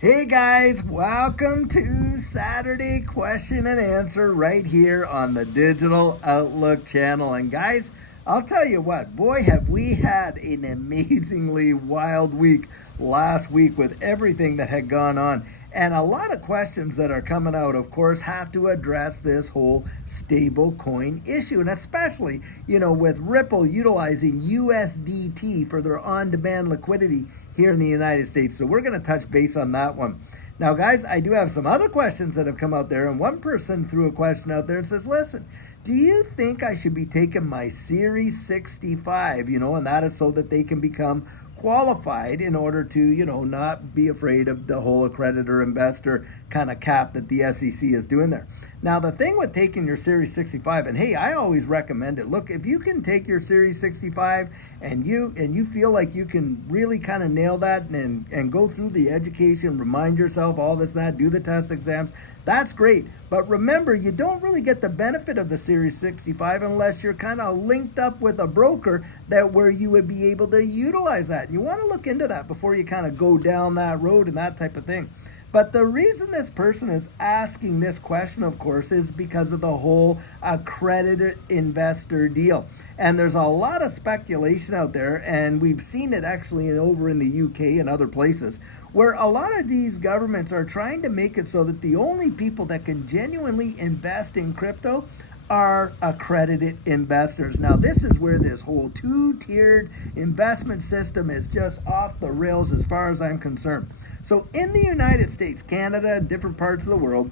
Hey guys, welcome to Saturday Question and Answer right here on the Digital Outlook channel. And guys, I'll tell you what, boy, have we had an amazingly wild week last week with everything that had gone on. And a lot of questions that are coming out, of course, have to address this whole stable coin issue. And especially, with Ripple utilizing USDT for their on-demand liquidity here in the United States. So we're going to touch base on that one. Now, guys, I do have some other questions that have come out there. And one person threw a question out there and says, listen, do you think I should be taking my Series 65, and that is so that they can become qualified in order to, not be afraid of the whole accreditor investor kind of cap that the SEC is doing there. Now, the thing with taking your Series 65, and hey, I always recommend it. Look, if you can take your Series 65 and you feel like you can really kind of nail that and go through the education, remind yourself all this, that, do the test exams, that's great. But remember, you don't really get the benefit of the Series 65 unless you're kind of linked up with a broker where you would be able to utilize that. You want to look into that before you kind of go down that road and that type of thing. But the reason this person is asking this question, of course, is because of the whole accredited investor deal. And there's a lot of speculation out there, and we've seen it actually over in the UK and other places, where a lot of these governments are trying to make it so that the only people that can genuinely invest in crypto are accredited investors. Now, this is where this whole two-tiered investment system is just off the rails as far as I'm concerned. So in the United States, Canada, and different parts of the world,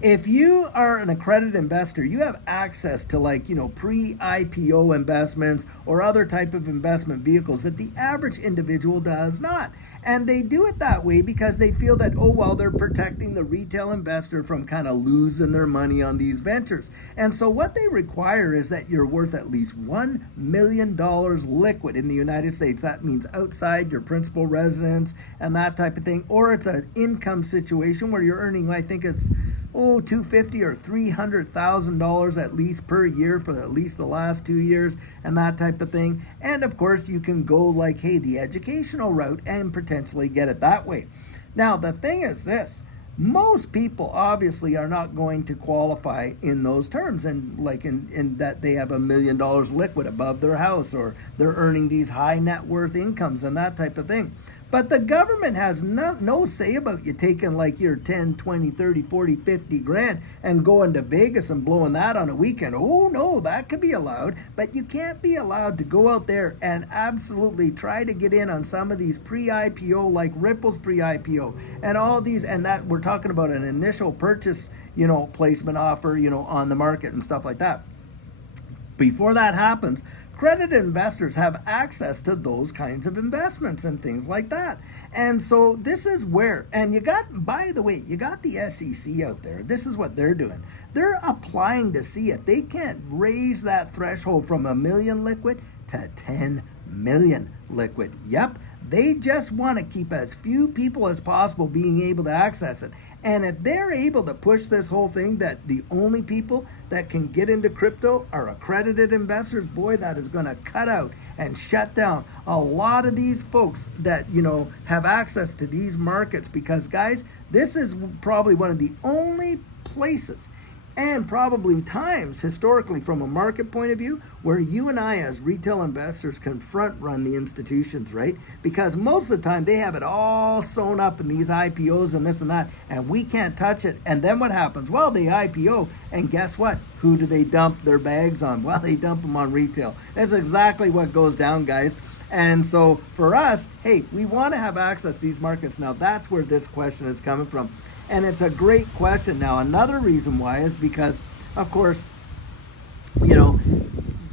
if you are an accredited investor, you have access to pre-IPO investments or other type of investment vehicles that the average individual does not. And they do it that way because they feel that, they're protecting the retail investor from kind of losing their money on these ventures. And so what they require is that you're worth at least $1 million liquid in the United States. That means outside your principal residence and that type of thing. Or it's an income situation where you're earning, I think it's $250,000 or $300,000 at least per year for at least the last 2 years and that type of thing. And of course, you can go the educational route and potentially get it that way. Now, the thing is this. Most people obviously are not going to qualify in those terms, and in that they have $1 million liquid above their house, or they're earning these high net worth incomes and that type of thing. But the government has no say about you taking your 10, 20, 30, 40, 50 grand and going to Vegas and blowing that on a weekend. Oh no, that could be allowed, but you can't be allowed to go out there and absolutely try to get in on some of these pre-IPO, like Ripple's pre-IPO and all these, and that we're talking about an initial purchase, placement offer, on the market and stuff like that. Before that happens, accredited investors have access to those kinds of investments and things like that. And so this is where, and you got the SEC out there. This is what they're doing. They're applying to see if they can't raise that threshold from 1 million liquid to 10 million liquid. Yep. They just want to keep as few people as possible being able to access it. And if they're able to push this whole thing that the only people that can get into crypto are accredited investors, boy, that is going to cut out and shut down a lot of these folks that, have access to these markets. Because, guys, this is probably one of the only places and probably times historically from a market point of view where you and I as retail investors can front run the institutions, right? Because most of the time they have it all sewn up in these IPOs and this and that, and we can't touch it. And then what happens? Well, they IPO, and guess what? Who do they dump their bags on? Well, they dump them on retail. That's exactly what goes down, guys. And so for us, hey, we want to have access to these markets. Now, that's where this question is coming from. And it's a great question. Now, another reason why is because, of course,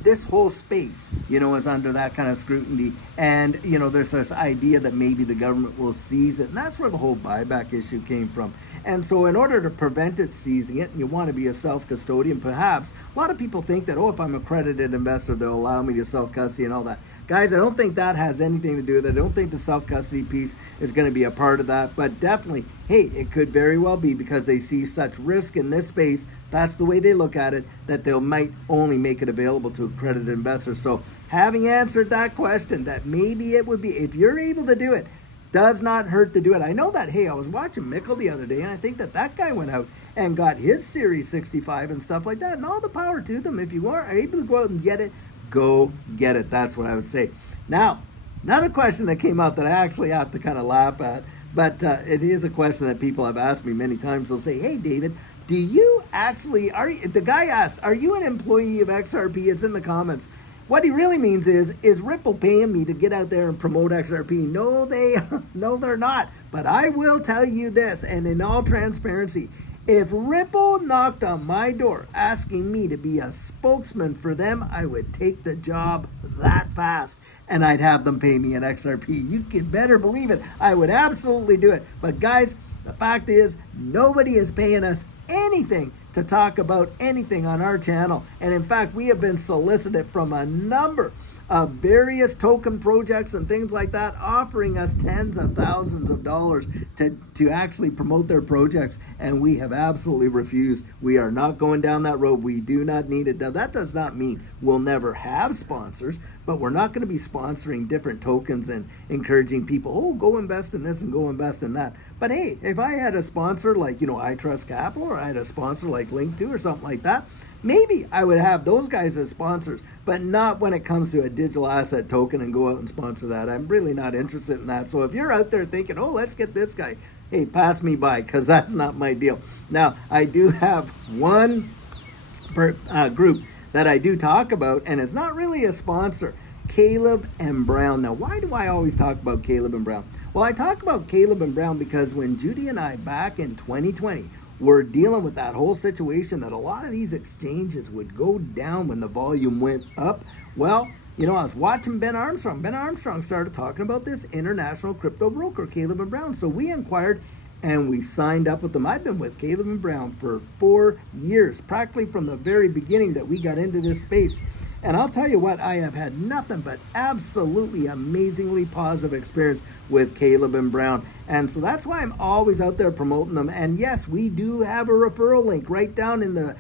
this whole space, is under that kind of scrutiny. And, there's this idea that maybe the government will seize it. And that's where the whole buyback issue came from. And so in order to prevent it seizing it, you want to be a self-custodian, perhaps. A lot of people think that, if I'm an accredited investor, they'll allow me to self-custody and all that. Guys, I don't think that has anything to do with it. I don't think the self-custody piece is going to be a part of that. But definitely, hey, it could very well be because they see such risk in this space. That's the way they look at it, that they might only make it available to accredited investors. So having answered that question, that maybe it would be, if you're able to do it, Does not hurt to do it. I know that, hey, I was watching Mickle the other day, and I think that guy went out and got his Series 65 and stuff like that, and all the power to them. If you are able to go out and get it, go get it. That's what I would say. Now, another question that came out that I actually have to kind of laugh at, but it is a question that people have asked me many times. They'll say, hey, David, do you actually, the guy asked, are you an employee of XRP? It's in the comments. What he really means is Ripple paying me to get out there and promote XRP? No, they're not. But I will tell you this, and in all transparency, if Ripple knocked on my door asking me to be a spokesman for them, I would take the job that fast, and I'd have them pay me in XRP. You can better believe it. I would absolutely do it. But guys, the fact is, nobody is paying us anything to talk about anything on our channel. And in fact, we have been solicited from a number of various token projects and things like that, offering us tens of thousands of dollars to actually promote their projects, and we have absolutely refused. We are not going down that road. We do not need it. Now, that does not mean we'll never have sponsors, but we're not going to be sponsoring different tokens and encouraging people, oh, go invest in this and go invest in that. But hey, if I had a sponsor like, I Trust Capital, or I had a sponsor like Link2 or something like that, maybe I would have those guys as sponsors, but not when it comes to a digital asset token and go out and sponsor that. I'm really not interested in that. So if you're out there thinking, oh, let's get this guy, hey, pass me by, because that's not my deal. Now, I do have one group that I do talk about, and it's not really a sponsor, Caleb and Brown. Now, why do I always talk about Caleb and Brown? Well, I talk about Caleb and Brown because when Judy and I, back in 2020, were dealing with that whole situation that a lot of these exchanges would go down when the volume went up. Well, I was watching Ben Armstrong. Ben Armstrong started talking about this international crypto broker, Caleb and Brown. So we inquired and we signed up with them. I've been with Caleb and Brown for 4 years, practically from the very beginning that we got into this space. And I'll tell you what, I have had nothing but absolutely amazingly positive experience with Caleb and Brown. And so that's why I'm always out there promoting them. And yes, we do have a referral link right down in the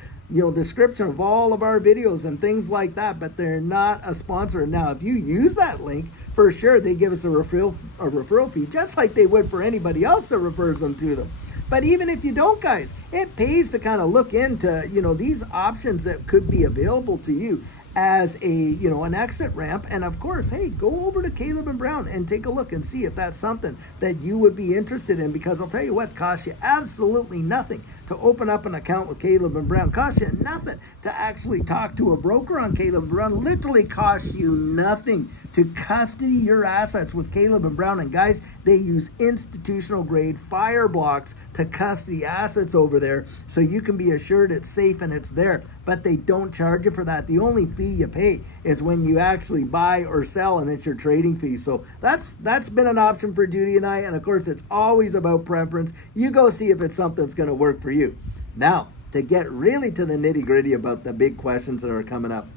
description of all of our videos and things like that, but they're not a sponsor. Now, if you use that link, for sure, they give us a referral fee, just like they would for anybody else that refers them to them. But even if you don't, guys, it pays to kind of look into, these options that could be available to you as an exit ramp. And of course, hey, go over to Caleb and Brown and take a look and see if that's something that you would be interested in, because I'll tell you what, costs you absolutely nothing to open up an account with Caleb and Brown. Costs you nothing to actually talk to a broker on Caleb and Brown. Literally costs you nothing to custody your assets with Caleb and Brown. And guys, they use institutional grade fire blocks to custody assets over there, so you can be assured it's safe and it's there. But they don't charge you for that. The only fee you pay is when you actually buy or sell, and it's your trading fee. So that's been an option for Judy and I. And of course, it's always about preference. You go see if it's something that's going to work for you. Now, to get really to the nitty gritty about the big questions that are coming up,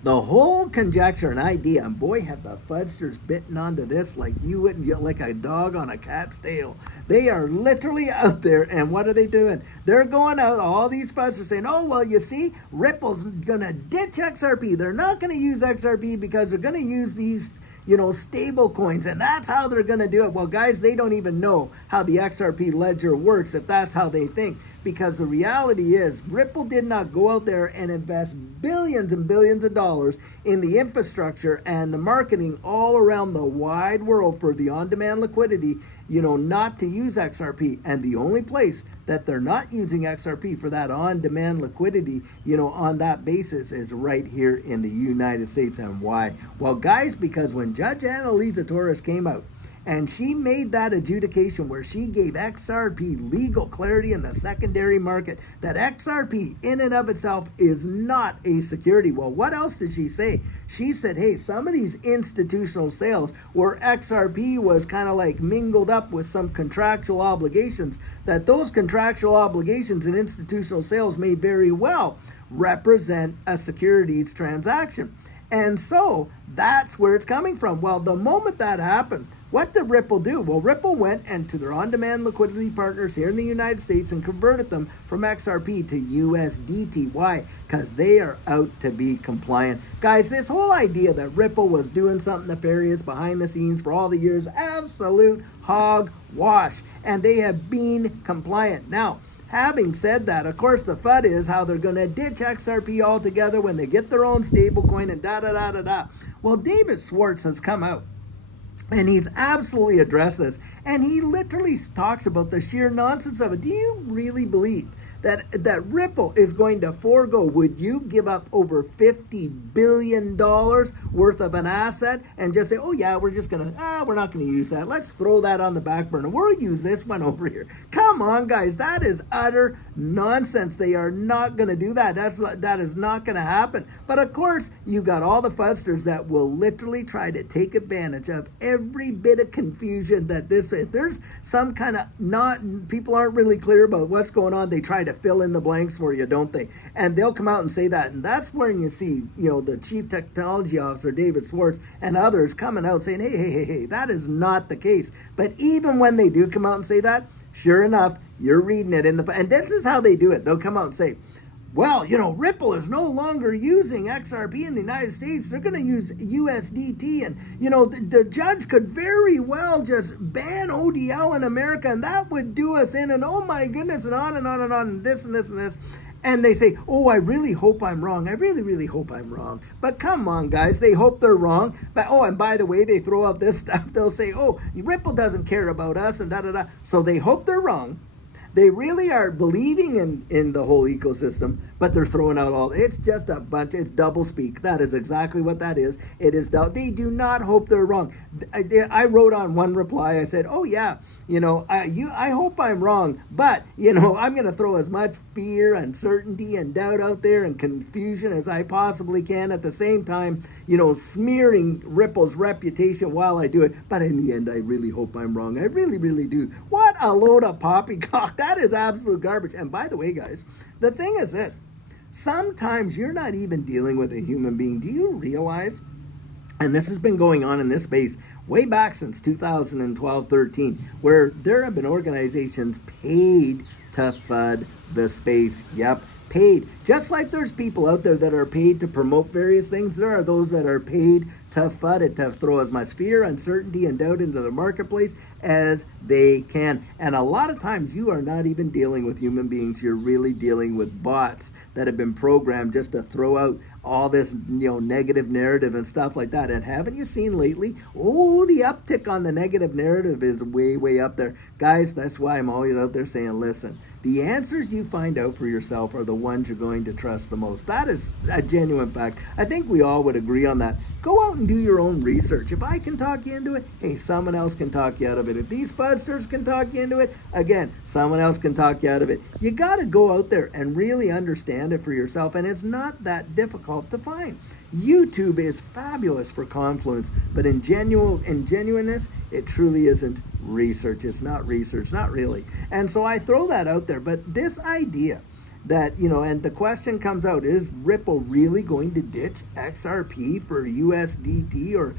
the whole conjecture and idea, and boy, have the fudsters bitten onto this like you wouldn't get, like a dog on a cat's tail. They are literally out there, and what are they doing? They're going out, all these fudsters saying, oh, well, you see, Ripple's going to ditch XRP. They're not going to use XRP because they're going to use these stable coins, and that's how they're going to do it. Well, guys, they don't even know how the XRP ledger works if that's how they think, because the reality is Ripple did not go out there and invest billions and billions of dollars in the infrastructure and the marketing all around the wide world for the on-demand liquidity, not to use XRP. And the only place that they're not using XRP for that on-demand liquidity, on that basis is right here in the United States. And why? Well, guys, because when Judge Annalisa Torres came out and she made that adjudication where she gave XRP legal clarity in the secondary market, that XRP in and of itself is not a security. Well, what else did she say? She said, hey, some of these institutional sales where XRP was kind of like mingled up with some contractual obligations, that those contractual obligations and institutional sales may very well represent a securities transaction. And so that's where it's coming from. Well, the moment that happened, what did Ripple do? Well, Ripple went and to their on-demand liquidity partners here in the United States and converted them from XRP to USDT. Why? Because they are out to be compliant. Guys, this whole idea that Ripple was doing something nefarious behind the scenes for all the years, absolute hogwash. And they have been compliant. Now, having said that, of course, the FUD is how they're going to ditch XRP altogether when they get their own stablecoin and da-da-da-da-da. Well, David Schwartz has come out and he's absolutely addressed this. And he literally talks about the sheer nonsense of it. Do you really believe that Ripple is going to forego? Would you give up over $50 billion worth of an asset and just say, oh yeah, we're not going to use that. Let's throw that on the back burner. We'll use this one over here. Come on, guys. That is utter nonsense. They are not going to do that. That is not going to happen. But of course, you got all the fudsters that will literally try to take advantage of every bit of confusion that this is. There's some kind of people aren't really clear about what's going on. They try to fill in the blanks for you, don't they? And they'll come out and say that. And that's when you see, the chief technology officer, David Schwartz, and others coming out saying, hey, that is not the case. But even when they do come out and say that, sure enough, you're reading it and this is how they do it. They'll come out and say, well, Ripple is no longer using XRP in the United States. They're going to use USDT. And, the judge could very well just ban ODL in America, and that would do us in. And oh my goodness, and on and on and on, and this and this and this. And they say, oh, I really hope I'm wrong. I really, really hope I'm wrong. But come on, guys. They hope they're wrong. But, and by the way, they throw out this stuff. They'll say, oh, Ripple doesn't care about us and da-da-da. So they hope they're wrong. They really are believing in the whole ecosystem, but they're throwing out it's just a bunch, it's double speak. That is exactly what that is. It is, they do not hope they're wrong. I wrote on one reply, I said, oh yeah, I hope I'm wrong, but, I'm going to throw as much fear, uncertainty, and doubt out there and confusion as I possibly can at the same time, smearing Ripple's reputation while I do it. But in the end, I really hope I'm wrong. I really, really do. What a load of poppycock. That is absolute garbage. And by the way, guys, the thing is this. Sometimes you're not even dealing with a human being. Do you realize, and this has been going on in this space way back since 2012-13, where there have been organizations paid to FUD the space. Yep, paid. Just like there's people out there that are paid to promote various things, there are those that are paid to FUD it, to throw as much fear, uncertainty, and doubt into the marketplace as they can. And a lot of times you are not even dealing with human beings. You're really dealing with bots that have been programmed just to throw out all this, negative narrative and stuff like that. And haven't you seen lately? Oh, the uptick on the negative narrative is way, way up there. Guys, that's why I'm always out there saying, listen, the answers you find out for yourself are the ones you're going to trust the most. That is a genuine fact. I think we all would agree on that. Go out and do your own research. If I can talk you into it, hey, someone else can talk you out of it. If these fudsters can talk you into it, again, someone else can talk you out of it. You got to go out there and really understand it for yourself, and it's not that difficult to find. YouTube is fabulous for confluence, but in genuineness, it truly isn't research. It's not research, not really. And so I throw that out there. But this idea that, and the question comes out, is Ripple really going to ditch XRP for USDT or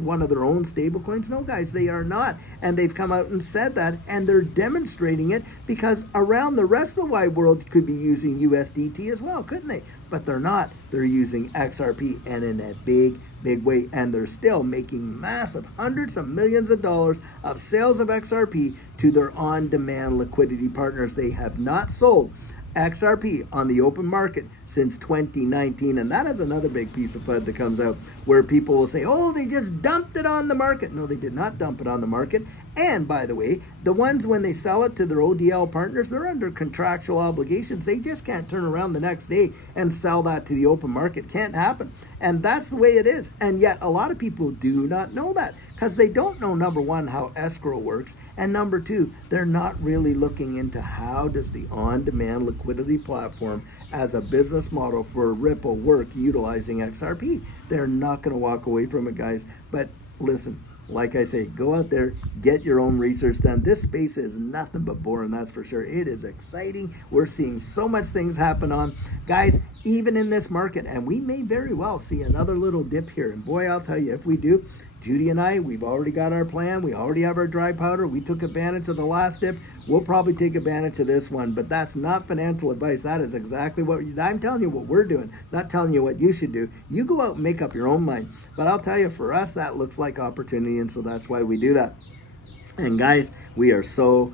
one of their own stablecoins? No, guys, they are not. And they've come out and said that, and they're demonstrating it because around the rest of the wide world could be using USDT as well, couldn't they? But they're not. They're using XRP, and in a big way, and they're still making massive hundreds of millions of dollars of sales of XRP to their on-demand liquidity partners. They have not sold XRP on the open market since 2019, and that is another big piece of FUD that comes out where people will say, oh, they just dumped it on the market. No, they did not dump it on the market. And by the way, the ones when they sell it to their ODL partners, they're under contractual obligations. They just can't turn around the next day and sell that to the open market. Can't happen. And that's the way it is. And yet a lot of people do not know that because they don't know, number one, how escrow works, and number two, they're not really looking into how does the on-demand liquidity platform as a business model for Ripple work utilizing XRP. They're not going to walk away from it, guys. But listen, like I say, go out there, get your own research done. This space is nothing but boring, that's for sure. It is exciting. We're seeing so much things happen on. Guys, even in this market, and we may very well see another little dip here. And boy, I'll tell you, if we do, Judy and I, we've already got our plan. We already have our dry powder. We took advantage of the last dip. We'll probably take advantage of this one, but that's not financial advice. That is exactly what I'm telling you what we're doing, not telling you what you should do. You go out and make up your own mind. But I'll tell you, for us, that looks like opportunity, and so that's why we do that. And guys, we are so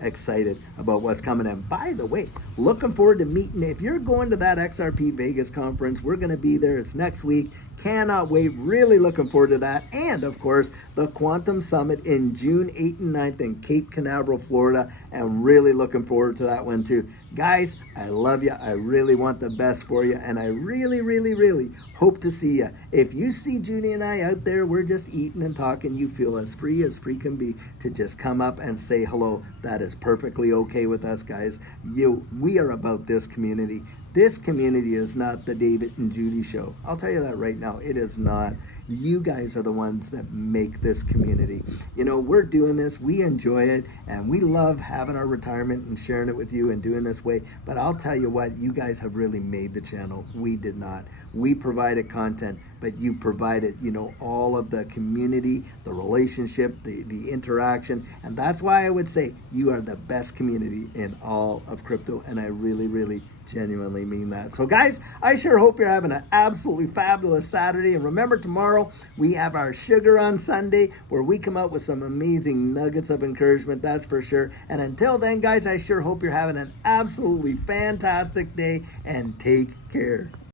excited about what's coming. And by the way, looking forward to meeting. If you're going to that XRP Vegas conference, we're going to be there. It's next week. Cannot wait. Really looking forward to that. And of course, the Quantum Summit in June 8th and 9th in Cape Canaveral, Florida. And really looking forward to that one too. Guys, I love you. I really want the best for you. And I really hope to see you. If you see Judy and I out there, we're just eating and talking. You feel as free can be to just come up and say hello. That is perfectly okay with us, guys. We are about this community. This community is not the David and Judy show. I'll tell you that right now. It is not. You guys are the ones that make this community. You know, we're doing this. We enjoy it. And we love having our retirement and sharing it with you and doing this way. But I'll tell you what, you guys have really made the channel. We did not. We provided content, but you provided, you know, all of the community, the relationship, the interaction. And that's why I would say you are the best community in all of crypto. And I really genuinely mean that. So guys, I sure hope you're having an absolutely fabulous Saturday. And remember, tomorrow we have our Sugar on Sunday, where we come out with some amazing nuggets of encouragement, that's for sure. And until then, guys, I sure hope you're having an absolutely fantastic day, and take care.